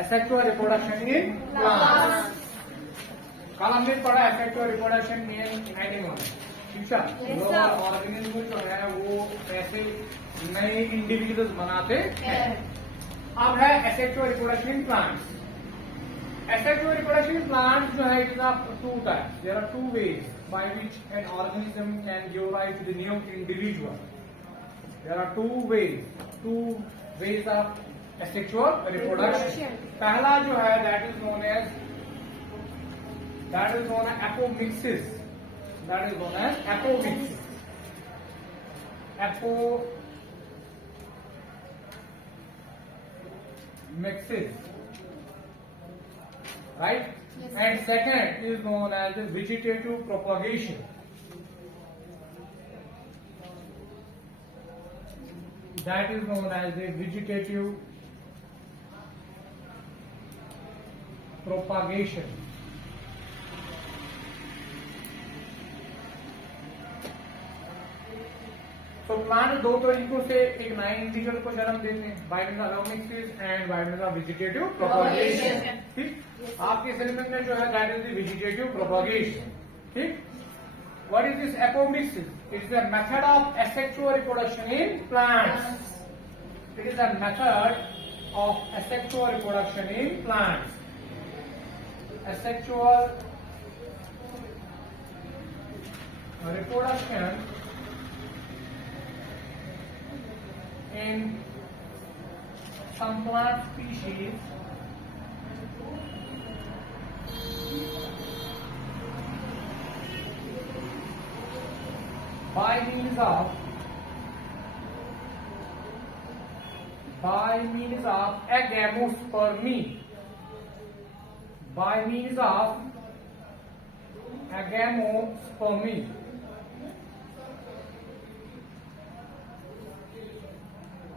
asexual reproduction in plants. कल हमने पढ़ा asexual reproduction in animal, ठीक है। लोग ऑर्गेनिज्म जो है वो ऐसे नए इंडिविजुअल्स बनाते हैं। अब है asexual reproduction in plants. Asexual reproduction in plants जो है it is of two types. There are two ways by which an organism can give rise to the new individual. There are two ways of asexual reproduction. पहला जो है that is known as apomixis. That is known as apomixis. Apomixis, right? Yes. And second is known as the vegetative propagation. That is known as the vegetative propagation. तो plant दो तरीकों से एक नए individual को जन्म देते हैं, by means of apomixis and by means of vegetative propagation. ठीक, आपके सिलेबस में जो है that is the vegetative propagation. ठीक, what is this apomixis? It is a method of asexual reproduction in plants. It is a method of asexual reproduction in plants. Asexual reproduction in some plant species by means of agamospermy. By means of agamospermy.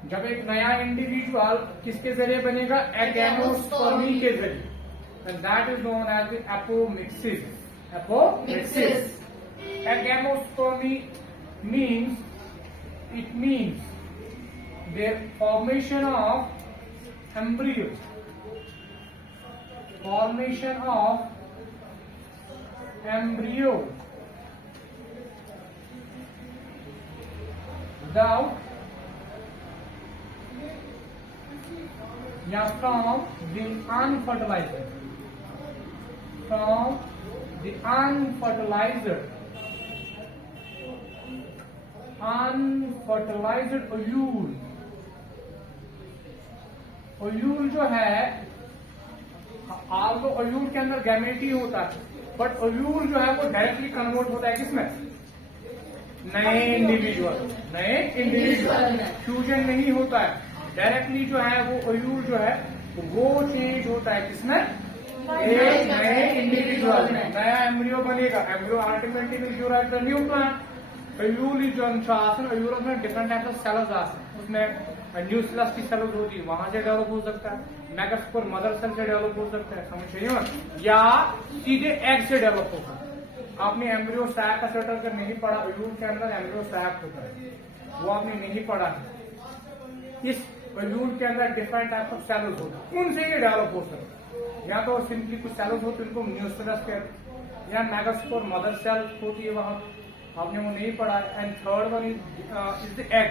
जब एक नया individual किसके जरिए बनेगा? Agamospermy के जरिए, and that is known as the apomixis. Apomixis. Agamospermy means the formation of embryo, without या from the unfertilized ovule। Ovule जो है, आल्दो ओव्यूल के अंदर गैमेटी होता है, बट ओव्यूल जो है वो डायरेक्टली कन्वर्ट होता है किसमें? नए इंडिविजुअल। फ्यूजन नहीं होता है, डायरेक्टली जो है वो ओव्यूल जो है वो चेंज होता है किसमें? एक नए इंडिविजुअल में नया एम्ब्रियो बनेगा। Embryo ultimately will give rise the new plant. Ovule जो ओव्यूल में डिफरेंट टाइप ऑफ सेल्स आते हैं, उसमें न्यूक्लियस की सेल्स होती है, वहां से डेवलप हो सकता है, मेगास्पोर मदर सेल से डेवलप हो सकता है, समझ रही, या सीधे एग से डेवलप होता है। आपने एम्ब्रियो सैक का सेटल कर नहीं पढ़ा, ओव्यूल के अंदर एम्ब्रियो सैक होता है, वो आपने नहीं पढ़ा है। इस ओव्यूल के अंदर डिफरेंट टाइप ऑफ सेल्स होते हैं, उनसे ये डेवलप हो सकता है। या तो सिंपली कुछ सेल्स होते हैं, उनको न्यूक्लियस कहते हैं, या मेगास्पोर मदर सेल होती है, वहां आपने वो नहीं पढ़ा। And third one is the egg.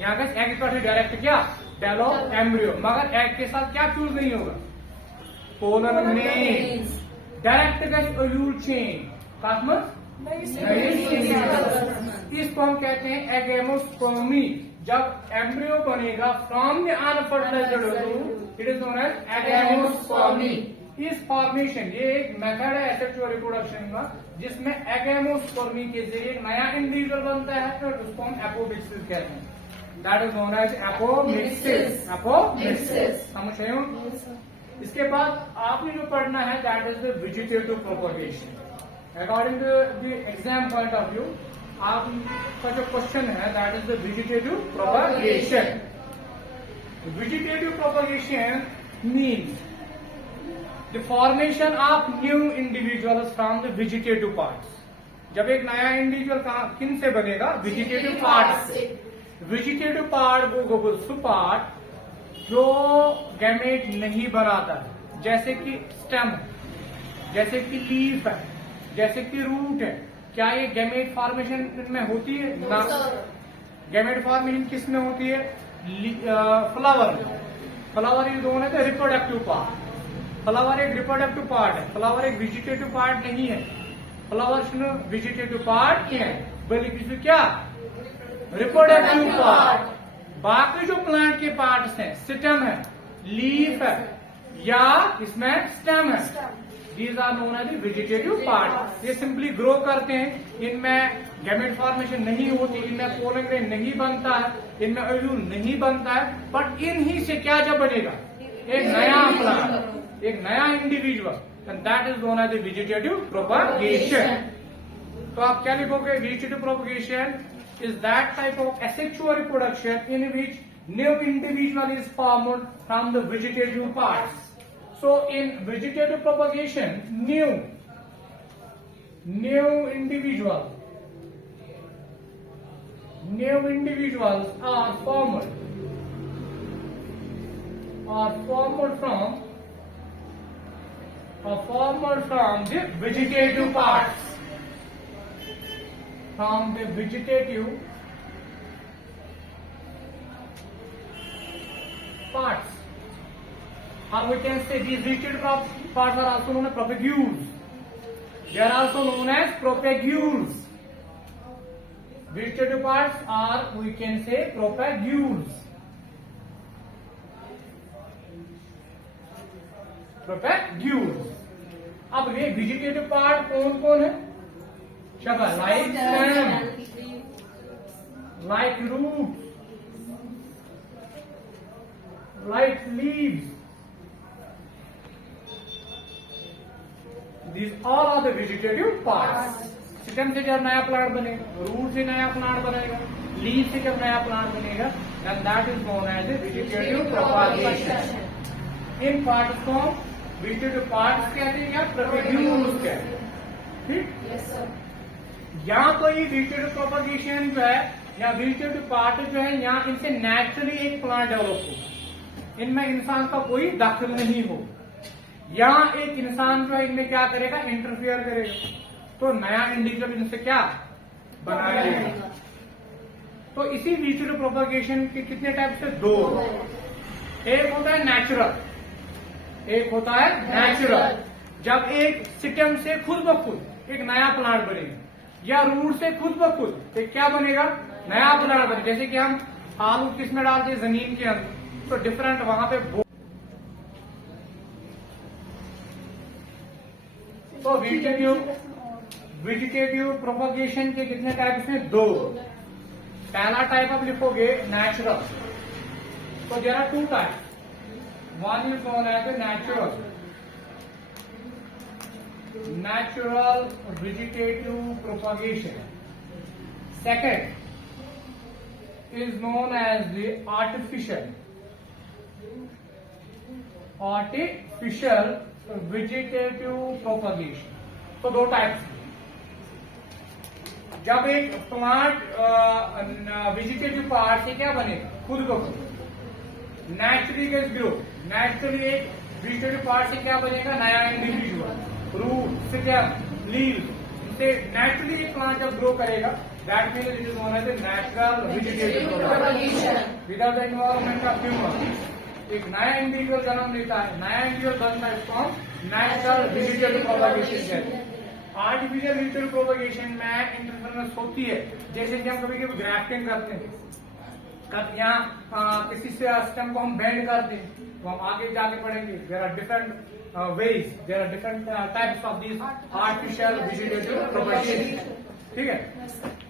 यहाँ का एग पर डायरेक्ट क्या डेवलप एम्ब्रियो, मगर एग के साथ क्या फ्यूज नहीं होगा? Polar means direct gas ovule chain कास्मस। इसको हम कहते हैं एगेमोस्पर्मी। जब एम्ब्रियो बनेगा from the unfertilised ovule, it is known as agamospermy. इस फॉर्मेशन, ये एक मेथड है एसेक्सुअल रिप्रोडक्शन का, जिसमें एगेमोस्पर्मी के जरिए एक नया इंडिविजुअल बनता है, तो उसको हम एपोमिक्सिस कहते हैं। That is known as apomixis. समझ रहे हो? इसके बाद आपने जो पढ़ना है that is the vegetative propagation. According to the exam point of view, आपका जो क्वेश्चन है that is the vegetative propagation. Vegetative propagation means the formation of new individuals from the vegetative parts। जब एक नया इंडिविजुअल किन से बनेगा? Vegetative part से। वेजिटेटिव पार्ट वो गोबुलसु पार्ट जो गैमेट नहीं बनाता है, जैसे कि स्टेम है, जैसे कि लीफ है, जैसे कि रूट है, क्या ये गैमेट फॉर्मेशन में होती है? ना। गैमेट फॉर्मेशन किस में होती है? फ्लावर में। Flower is known as reproductive part. Flower एक रिप्रोडक्टिव पार्ट है, फ्लावर एक वेजिटेटिव पार्ट नहीं है। फ्लावर वेजिटेटिव पार्ट क्या है, बल्कि क्या? Reproductive part. बाकी जो प्लांट के पार्ट्स हैं, स्टेम है, लीफ है, या इसमें स्टेम है, these are known as vegetative part. ये सिंपली ग्रो करते हैं, इनमें गैमेट फॉर्मेशन नहीं होती, इनमें पोलन ग्रेन नहीं बनता है, इनमें ओव्यूल नहीं बनता है, बट इन्हीं से क्या जब बनेगा? एक नया प्लांट, एक नया individual, and that is known as vegetative propagation. तो आप क्या लिखोगे? Vegetative propagation is that type of asexual reproduction in which new individual is formed from the vegetative parts. So in vegetative propagation, new individuals are formed from the vegetative parts. From the vegetative parts, or we can say these vegetative parts are also known as propagules. They are also known as propagules. Vegetative parts are, we can say, propagules. अब ये vegetative part कौन कौन है? शाबाश, like stem, like roots, like leaves. These all are the vegetative parts. Stem से जब नया plant बनेगा, रूट से नया प्लांट बनेगा, लीफ से जब नया प्लांट बनेगा, then that is known as the vegetative propagation. In parts को वेजिटेटिव पार्ट्स कहते हैं या प्रोपेग्यूल्स कहते हैं। ठीक? Yes sir. यहाँ कोई वेजिटेटिव प्रोपगेशन जो है या वेजिटेटिव पार्ट जो है, यहाँ इनसे नेचुरली एक प्लांट डेवलप हो, इनमें इंसान का कोई दाखिल नहीं हो। यहाँ एक इंसान जो है इनमें क्या करेगा? इंटरफियर करेगा, तो नया इंडिविजुअल इनसे क्या बनाएगा। तो इसी वेजिटेटिव प्रोपगेशन के कितने टाइप से? दो। एक होता है नेचुरल, एक होता है नेचुरल। जब एक स्टेम से खुद ब खुद एक नया प्लांट बनेगा, या रूट से खुद ब खुद एक क्या बनेगा? नया प्लांट बनेगा। जैसे कि हम आलू किस में डालते हैं? जमीन के अंदर, तो डिफरेंट वहां पे। तो वेजिटेटिव प्रोपगेशन के कितने टाइप्स हैं? दो। पहला टाइप आप लिखोगे नेचुरल। तो there are two types, one is known as natural vegetative propagation. Second is known as the artificial vegetative propagation. तो दो टाइप्स। जब एक प्लांट वेजिटेटिव पार्ट से क्या बनेगा? खुद को खुद नेचुरली ग्रो। नेचुरली एक वेजिटेटिव पार्ट से क्या बनेगा? नया इंडिविजुअल, रूट, स्टेम, लीव्स से नेचुरली एक प्लांट जब ग्रो करेगा, that means it is known as natural vegetative propagation without the environment of human. एक नया इंडिविजुअल जन्म लेता है, नया इंडिविजुअल बनता है, इसको नेचुरल वेजिटेटिव प्रोपगेशन कहते हैं। आर्टिफिशियल वेजिटेटिव प्रोपगेशन में इंटरफेरेंस होती है, जैसे कि हम कभी कभी ग्राफ्टिंग करते हैं, यहाँ किसी से स्टेम को हम बेंड करते हैं, तो हम आगे जाके पढ़ेंगे। There are different ways, there are different types of these artificial vegetative propagation. ठीक है?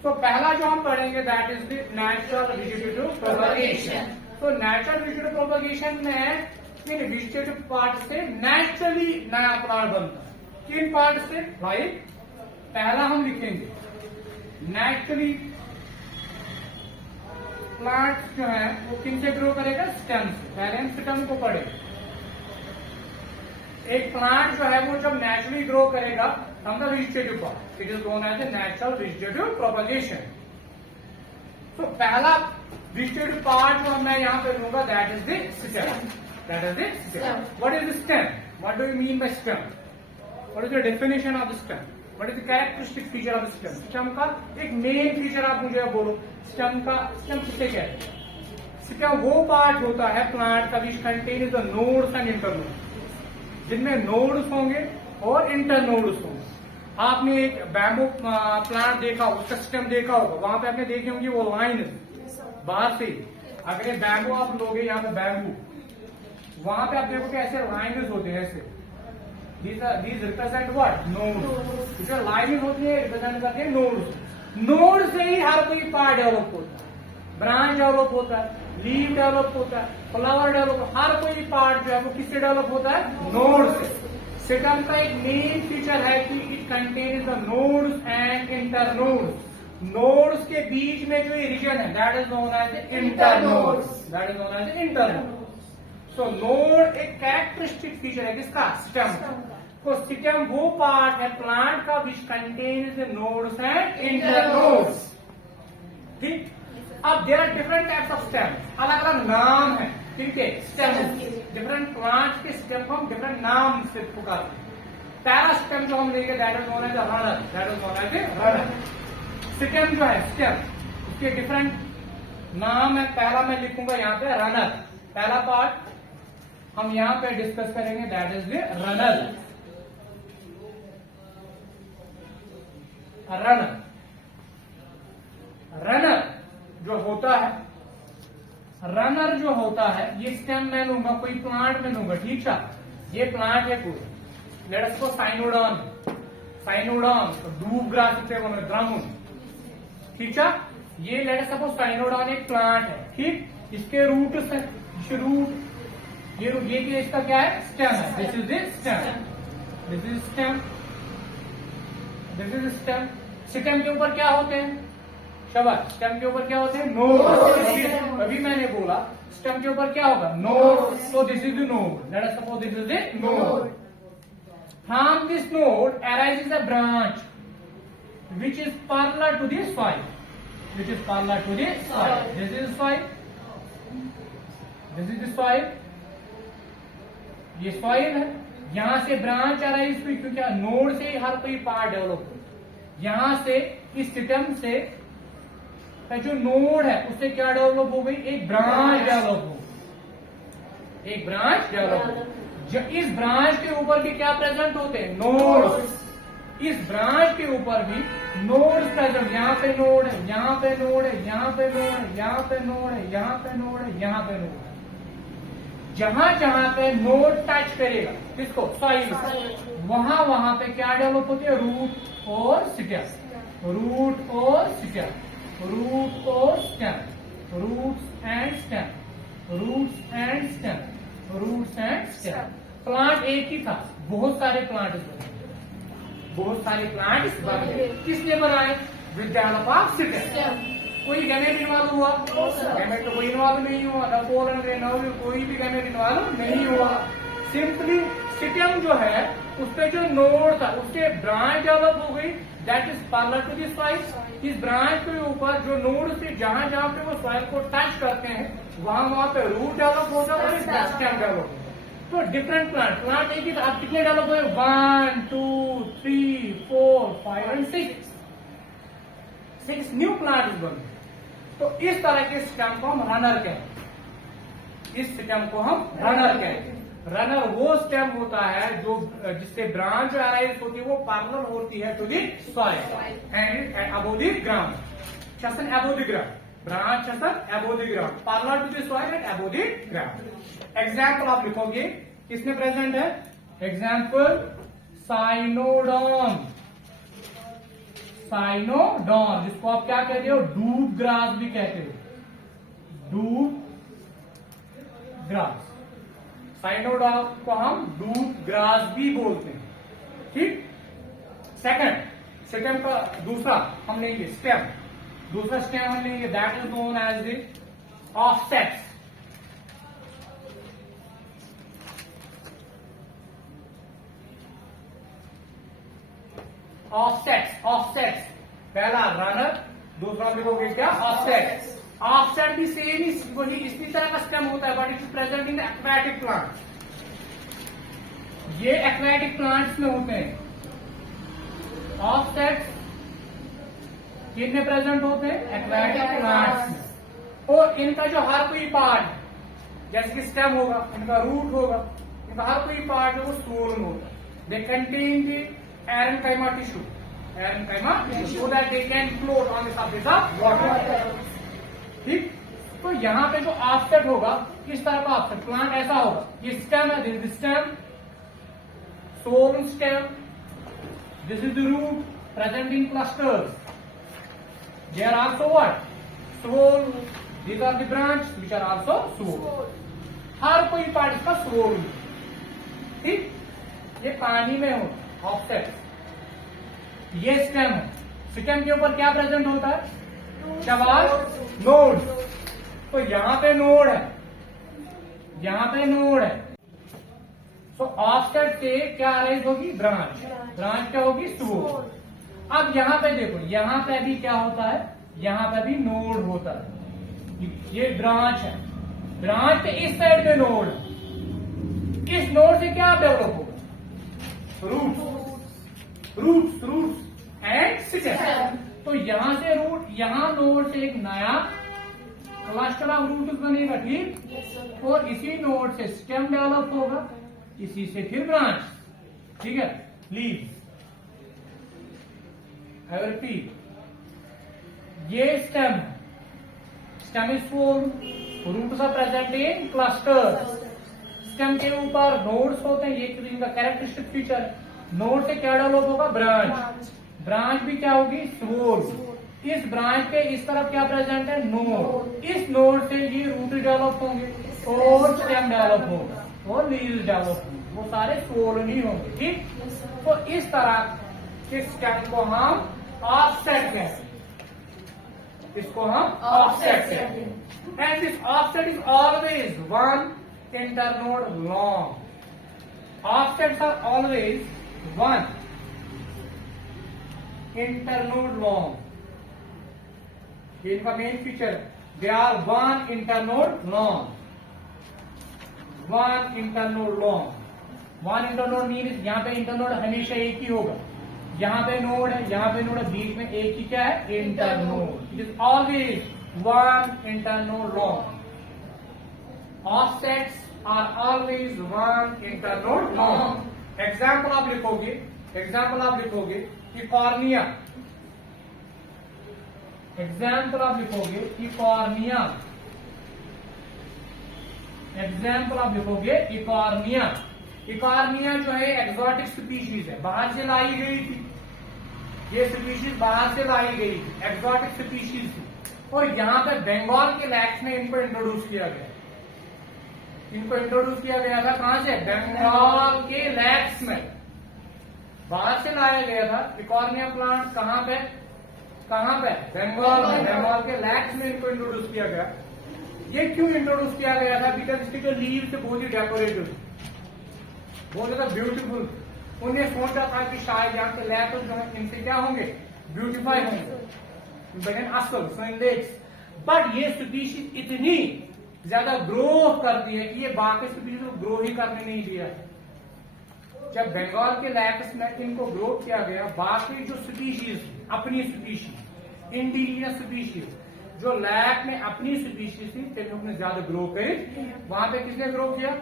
तो पहला जो हम पढ़ेंगे that is the natural vegetative propagation. तो नेचुरल वेजिटेटिव प्रोपगेशन में इन वेजिटेटिव पार्ट से नेचुरली नया प्लांट बनता है। किन पार्ट से? भाई पहला हम लिखेंगे नेचुरली प्लांट जो है वो किन से ग्रो करेगा? स्टेम से। पहले हम स्टेम को पढ़ेंगे। एक प्लांट जो है वो जब नेचुरली ग्रो करेगा from the vegetative part, it is known as a natural vegetative propagation. तो पहला डिस्ट्रीब्यूटिव पार्ट जो मैं यहाँ पे लूंगा that is the stem. That is the stem. What is the stem? What do you mean by stem? What is the definition of the stem? What is the characteristic feature of the stem? Stem का एक main feature आप मुझे बोलो. Stem किसे कहते हैं? Stem वो part होता है प्लांट का which contains the nodes and internodes, जिनमें नोड्स होंगे और इंटरनोड्स होंगे. आपने एक बैम्बू प्लांट देखा, उसका स्टेम देखा होगा, वहां पे आपने देखे होंगे वो लाइन बाहर से. अगर ये बैम्बू आप लोगे, यहाँ पे बैम्बू, वहां पे आप देखोगे ऐसे लाइन्स होते हैं ऐसे. These represent what? Nodes. जो लाइन्स होती है रिप्रेजेंट करते हैं नोड्स. नोड से ही हर कोई पार्ट डेवलप होता है. ब्रांच डेवलप होता है, लीव डेवलप होता है, फ्लावर डेवलप, हर कोई पार्ट जो है वो किससे डेवलप होता है? नोड से. स्टेम का एक मेन फीचर है कि it contains the nodes and internodes. Nodes के बीच में जो ये रीजन है that is known as internodes. That is known as internode. So node एक कैरेक्टरिस्टिक फीचर है किसका? स्टेम. तो स्टेम वो पार्ट है प्लांट का which contains the nodes and internodes. ठीक. अब there are different types of stem. अलग अलग नाम है. ठीक है. स्टेम डिफरेंट प्लांट के स्टेम को हम डिफरेंट नाम से पुकारते हैं. पहला स्टेम जो हम लेंगे that is known as runner. That is known as runner. Stem जो है स्टेम, उसके डिफरेंट नाम है. पहला मैं लिखूंगा यहाँ पे रनर. पहला पार्ट हम यहाँ पे डिस्कस करेंगे that is the runner. Runner runner जो होता है, रनर जो होता है ये स्टेम मैं लूंगा, कोई प्लांट में लूंगा. ठीक है. ये प्लांट है कोई, लेट अस गो साइनोडॉन. साइनोडॉन डूब ग्रास से ग्राउंड. ठीक है. ये लेट अस सपोज साइनोडॉन एक प्लांट है. ठीक. इसके रूट से रूट ये इसका क्या है? स्टेम है. This is the stem. This is stem. This is stem. Stem के ऊपर क्या होते हैं? शाबाश. स्टेम के ऊपर क्या होते हैं? नोड. अभी मैंने बोला स्टेम के ऊपर क्या होगा? नोड. तो this is the node. Let us suppose this is the node. From this node arises a branch which is parallel to the soil. Which is parallel to the soil. This is soil. This is the soil. ये soil है. यहां से branch arise हुई क्योंकि node से हर कोई part develop हो. यहां से इस स्टेम से जो नोड है उससे क्या डेवलप हो गई? एक ब्रांच डेवलप हो. एक ब्रांच डेवलप हो. इस ब्रांच के ऊपर भी क्या प्रेजेंट होते हैं? नोड्स. इस ब्रांच के ऊपर भी नोड्स प्रेजेंट. यहाँ पे नोड है, यहाँ पे नोड है, यहाँ पे नोड है, यहाँ पे नोड है, यहाँ पे नोड है, यहाँ पे नोड है. जहां जहां पे नोड टच करेगा किसको? सॉइल. वहां वहां पे क्या डेवलप होती है? रूट और स्टेम. रूट और स्टेम. रूट और stem. Roots and stem. Roots and stem. Roots and stem. Plant एक ही था, बहुत सारे प्लांट बने. बहुत सारे प्लांट्स बने. किसने बनाए? With the help of stem. कोई गैमेट इन्वॉल्व हुआ? गैमेट तो कोई इन्वॉल्व नहीं हुआ. न पोलन न कोई भी गैमेट इन्वॉल्व नहीं हुआ. सिंपली स्टेम जो है उस पे जो नोड था उसके ब्रांच डेवलप हो गई. That is parallel to this soil. इस ब्रांच के ऊपर जो नोड से जहां जहां पे वो सॉइल को टच करते हैं वहां पे रूट डेवलप होता है और स्टेम डेवलप होता है. तो डिफरेंट प्लांट एक ही था. आप कितने डेवलप हुए? 1 2 3 4 5 एंड 6 न्यू प्लांट बने. तो इस तरह के स्टेम को हम रनर कहते हैं. इस स्टेम को हम रनर कहते हैं. रनर वो स्टेम होता है जो जिससे ब्रांच अराइज होती है वो पैरेलल होती है to the soil and above the ground. छसन अबव द ग्राउंड. ब्रांच छसन above the ground. Parallel to the soil and above the ground. Example आप लिखोगे किसमें प्रेजेंट है? Example Cynodon. साइनोडॉन जिसको आप क्या कहते हो? डूब ग्रास भी कहते हो. डूब ग्रास. साइनोडॉन को हम डूब ग्रास भी बोलते हैं. ठीक. सेकंड स्टेम का दूसरा हम लेंगे स्टेम. दूसरा स्टेम हम लेंगे that is known as the offsets. Offsets. Offsets. पहला रनर, दूसरा लिखोगे क्या? ऑफसेट्स. ऑफसेट भी सेम ही वही इसी तरह का स्टेम होता है, but it is present in aquatic plant. ये एक्वेटिक प्लांट्स में होते हैं। ऑफसेट किन में प्रेजेंट होते हैं? एक्वेटिक प्लांट्स में। और इनका जो हर कोई पार्ट, जैसे कि स्टेम होगा, इनका रूट होगा, इनका हर कोई पार्ट है वो स्वोलन होता है। They contain the एरेन्काइमा tissue, एरेन्काइमा so that they can float on the surface of water. ठीक, तो यहाँ पे जो ऑफसेट होगा, किस तरह का ऑफसेट? प्लांट ऐसा होगा, ये स्टेम है, this is stem, swollen stem, this is the root present in clusters, they are also what? Swollen. These are the branches which are also swollen. हर कोई पार्ट इसका swollen। ठीक, ये पानी में हो ऑफसेट। ये स्टेम है, स्टेम के ऊपर क्या प्रेजेंट होता है? शाबाश, नोड। तो यहां पे नोड है, यहां पे नोड है। तो ऑफसेट से क्या अरेंज होगी? ब्रांच। ब्रांच क्या होगी? स्वोलन। अब यहां पे देखो, यहां पे भी क्या होता है? यहां पे भी नोड होता है। ये ब्रांच है, ब्रांच के इस साइड में नोड है। इस नोड से क्या डेवलप होगा? Roots and stem. तो यहां से रूट, यहां नोड से एक नया क्लस्टर ऑफ रूट्स बनेगा। ठीक, और इसी नोड से स्टेम डेवलप होगा, इसी से फिर ब्रांच। ठीक है, लीव्स। आई विल रिपीट, ये स्टेम है, stem is swollen, roots are present in clusters. Stem के ऊपर नोड्स होते हैं, ये इनका कैरेक्टरिस्टिक फीचर है। नोड से क्या डेवलप होगा? ब्रांच। ब्रांच भी क्या होगी? स्वोलन। इस ब्रांच के इस तरफ क्या प्रेजेंट है? नोड। इस नोड से ये रूट डेवलप होंगे और स्टेम डेवलप होगा और लीव्स डेवलप होंगे, वो सारे स्वोलन ही होंगे। ठीक, तो इस तरह के स्टेम को हम ऑफसेट कहते हैं, इसको हम ऑफसेट कहते हैं। And this offset is always one internode long. Offsets are always one internode long. ये इनका main feature, they are one internode long. One internode long, one internode mean यहां पे इंटरनोड हमेशा एक ही होगा। यहां पे नोड है, यहां पे नोड है, बीच में एक ही क्या है? Internode. It is always one internode long. Offsets are always one internode long. Example आप लिखोगे, कि कॉर्निया। एग्जाम्पल आप लिखोगे कि कॉर्निया। एग्जाम्पल आप लिखोगे इकॉर्निया। इकॉर्निया जो है एक्सोटिक स्पीशीज है, बाहर से लाई गई थी। ये स्पीशीज बाहर से लाई गई थी, एक्सोटिक स्पीशीज थी, और यहाँ पे बंगाल के लैक्स में इनको इंट्रोड्यूस किया गया। इनको इंट्रोड्यूस किया गया था कहां से? बंगाल के लैक्स में, बाहर से लाया गया था। इकॉर्निया प्लांट कहां पे? बंगाल में, बंगाल के लैक्स में इनको इंट्रोड्यूस किया गया। ये क्यों इंट्रोड्यूस किया गया था? बिकॉज इसके जो लीव्स बहुत ही डेकोरेटिव, बहुत ज्यादा ब्यूटीफुल। उन्हें सोचा था कि शायद यहाँ के लैक्स जो है इनसे क्या होंगे? ब्यूटीफाई होंगे, असल सो। बट ये स्पीशीज इतनी ज्यादा ग्रो करती है कि ये बाकी स्पीशीज को ग्रो ही करने नहीं दिया। जब बंगाल के लैक्स में इनको ग्रो किया गया, बाकी जो स्पीशीज, अपनी स्पीशीज, इंडिजिनस स्पीशीज, जो लैक में अपनी स्पीशीज थी, उन्होंने ज्यादा ग्रो करी। वहां पे किसने ग्रो किया?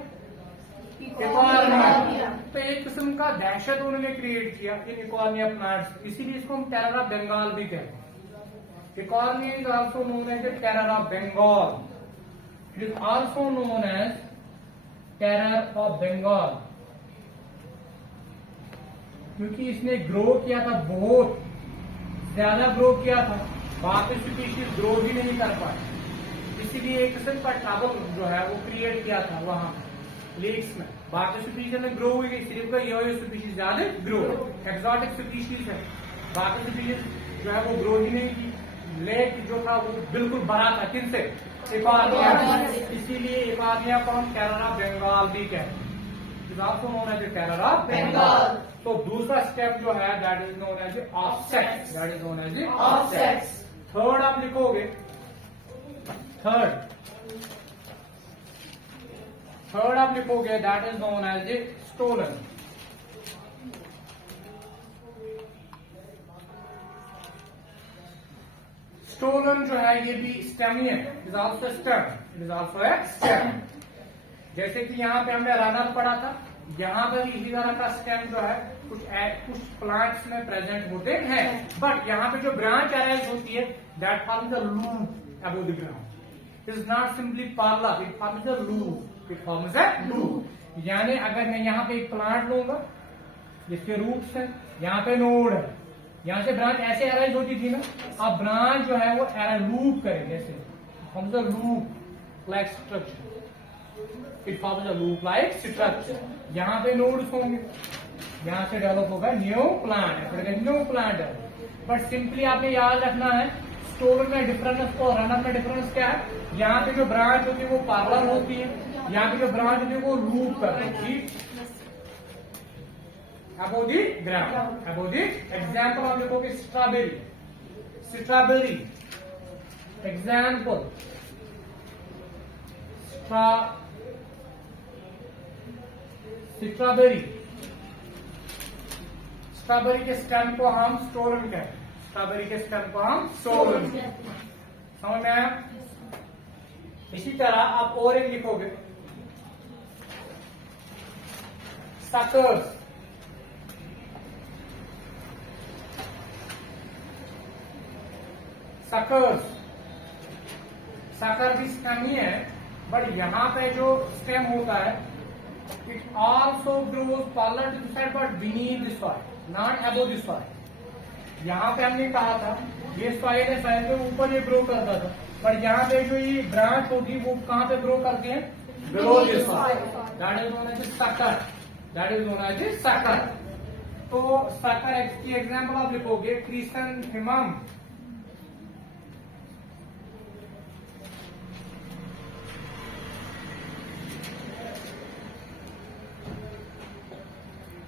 इकॉर्निया। तो एक किस्म का दहशत उन्होंने क्रिएट किया इन इकॉर्निया प्लांट्स, इसीलिए इसको हम टेरर ऑफ बंगाल भी कहते हैं। Eichhornia is also known as the terror of Bengal. It is also known as terror of Bengal, क्योंकि इसने ग्रो किया था, बहुत ज्यादा ग्रो किया था, बाकी स्पीशीज ग्रो ही नहीं कर पाए। इसीलिए एक किस्म का ट्रबल जो है वो क्रिएट किया था वहां लेक्स में। बाकी स्पीशीज में ग्रो हुई, सिर्फ का ये स्पीशीज ज्यादा ग्रो, एक्सोटिक स्पीशीज है। बाकी स्पीशीज जो है वो ग्रो ही नहीं की। लेक जो था वो बिल्कुल बड़ा था, किनसे? इकॉर्निया। इसीलिए इकॉर्निया को हम टेरर ऑफ बंगाल भी कहते हैं। आपको known as terror of Bengal. तो दूसरा स्टेप जो है that is known as offset, that is known as offset. Third आप लिखोगे थर्ड आप लिखोगे that is known as a stolon. Stolon जो है ये भी स्टेम ही है, it is also stem, it is also a stem. जैसे कि यहाँ पे हमने रनर पढ़ा था, यहाँ पर भी इसी तरह का स्टेम जो है कुछ प्लांट्स में प्रेजेंट होते हैं, बट यहाँ पे जो ब्रांच अरेंज होती है that forms a loop above the ground. It is not simply parlour, it forms a loop, it forms a loop. यानी अगर मैं यहाँ पे एक प्लांट लूंगा जिसके रूट्स है, यहाँ पे नोड है, यहाँ से ब्रांच ऐसे अरेंज होती थी ना, अब ब्रांच जो है वो लूप करेंगे ऐसे, forms a loop like structure, it forms a loop like structure. यहाँ पे नोड्स होंगे, यहाँ से डेवलप होगा न्यू प्लांट, न्यू प्लांट है। बट सिंपली आपने याद रखना है स्टोलन में डिफरेंस और रनर में डिफरेंस क्या है। यहाँ पे जो ब्रांच होती है वो पार्लर होती है, यहाँ पे जो ब्रांच होती है वो लूप करती है, ठीक। above the ground, above the example आप लिखोगे strawberry, strawberry example, strawberry, strawberry के स्टेम को हम स्टोलन कहते हैं, स्ट्रॉबेरी के स्टेम को हम स्टोलन कहते हैं। समझ में आया। इसी तरह आप और एक लिखोगे सकर्स, सकर्स, सकर भी स्टेम ही है, बट यहाँ पे जो स्टेम होता है it also grows parallel to the side but beneath the soil, not above the soil. यहाँ पे हमने कहा था ये सॉइल है, सॉइल के ऊपर ये ग्रो करता था, पर यहाँ पे जो ये ब्रांच होती है वो कहाँ पे ग्रो करती है, below the soil, that is known as sucker, that is known as sucker. तो सकर की एग्जाम्पल आप लिखोगे क्रिसैंथेमम,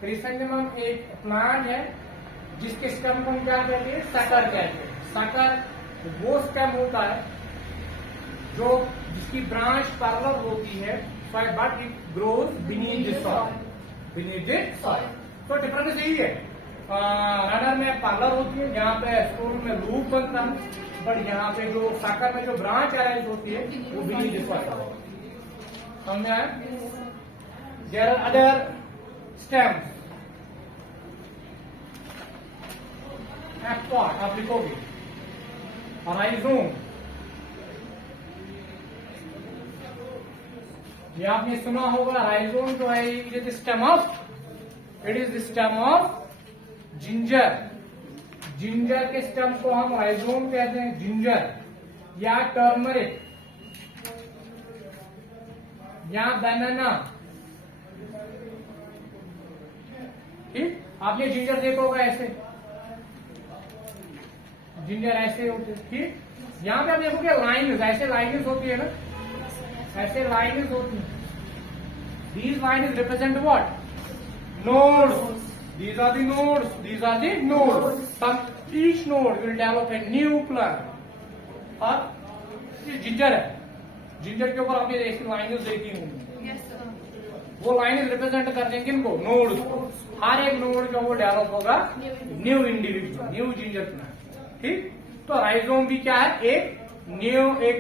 क्रिसैंथेमम एक प्लांट है जिसके स्टेम को हम क्या कहते हैं, सकर कहते हैं। सकर वो स्टेम होता है जो जिसकी ब्रांच पैरेलल होती है, but it grows beneath the soil, beneath the soil. तो डिफरेंस यही है, रनर में पैरेलल होती है, यहाँ पे स्टोलन में लूप बनता है, बट यहाँ पे जो सकर में जो ब्रांच अरेंज होती है वो बीनीथ द सॉइल। समझ में आया। देयर आर अदर स्टेम्स, एप्पॉट आप लिखोगे, राइजोम, ये आपने सुना होगा राइजोम जो है it is the stem of, it is the stem of ginger. Ginger के स्टेम को हम राइजोम कहते हैं, जिंजर या टर्मरिक या बनाना, ठीक। आपने जिंजर देखा होगा ऐसे, जिंजर ऐसे होते, ठीक। यहाँ पे आप देखोगे लाइन्स, ऐसे लाइन्स होती है ना, ऐसे लाइन्स होती है। These lines represent what, nodes, these are the nodes, these are the nodes. Each node will develop a new plant. और ये जिंजर है, जिंजर के ऊपर आपने ऐसी लाइन्स देखी होंगी, वो लाइन रिप्रेजेंट कर देंगे इनको, नोड को। हर एक नोड का वो डेवलप होगा new individual, new ginger plant, ठीक। तो राइजोम भी क्या है, एक न्यू एक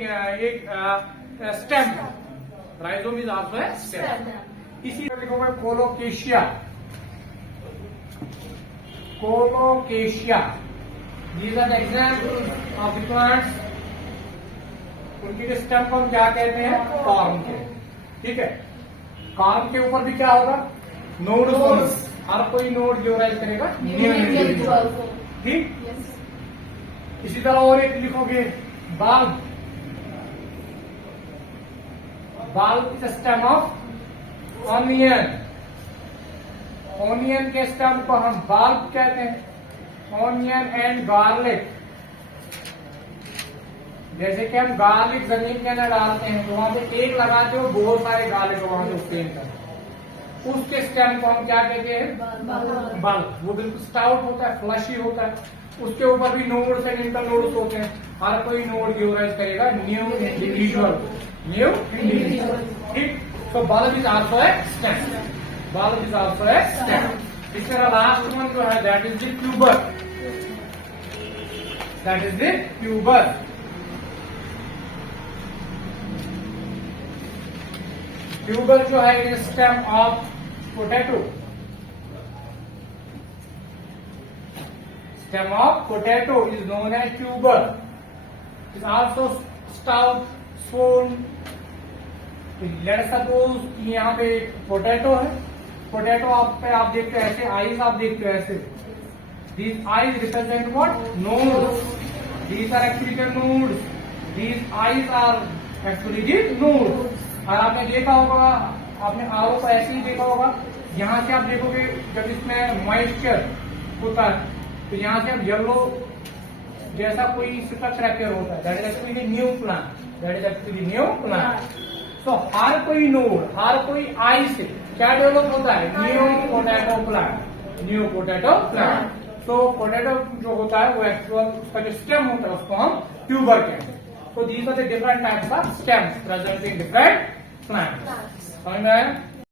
स्टेम है, rhizome is also a stem. इसी तरह लिखोगे colocasia, colocasia, these are the examples of the plants. उनकी स्टेम को हम क्या कहते हैं, कॉर्म के, ठीक है। कॉर्म के ऊपर भी क्या होगा, नोड, हर कोई नोड जो राइज करेगा न्यू इंडिविजुअल, ठीक। इसी तरह और एक लिखोगे bulb, bulb is stem of onion. Onion के स्टेम को हम बाल्ब कहते हैं। ऑनियन एंड गार्लिक, जैसे कि हम गार्लिक जमीन के अंदर डालते हैं तो वहां पे एक लगाते हो, बहुत सारे गार्लिक वहां से सेल करते हैं, उसके स्टेम को हम क्या कहते हैं? बल्ब। वो बिल्कुल स्टाउट होता है, फ्लशी होता है, उसके ऊपर भी नोड्स एंड इंटरनोड्स होते हैं। हर कोई नोड गिवराइज करेगा न्यू इंडिविजुअल, ठीक। तो bulb is also a stem, bulb is also a stem. इसमें लास्ट वन जो है that is the tuber, that is the tuber. Tuber जो है it is stem of potato, stem of potato is known as tuber. It is also stout, swollen. Let's suppose कि यहाँ पे potato है, potato आप देखते हो ऐसे, आईज आप देखते हो ऐसे। These eyes represent what? Nodes. These are actually the nodes. These eyes are actually the nodes. और आपने देखा होगा, आपने आरो को ऐसे ही देखा होगा, यहाँ से आप देखोगे जब इसमें मॉइस्चर होता है तो यहाँ से अब येलो जैसा कोई स्ट्रक्चर अपेयर होता है, that is actually new plant, that is actually new plant. So हर कोई नोड, हर कोई आई से क्या डेवलप होता है? New potato plant, new potato plant. So potato जो होता है वो एक्चुअल उसका जो स्टेम होता है उसको हम ट्यूबर कहते हैं। So these are the different types of stems present in different plants. समझ में आया?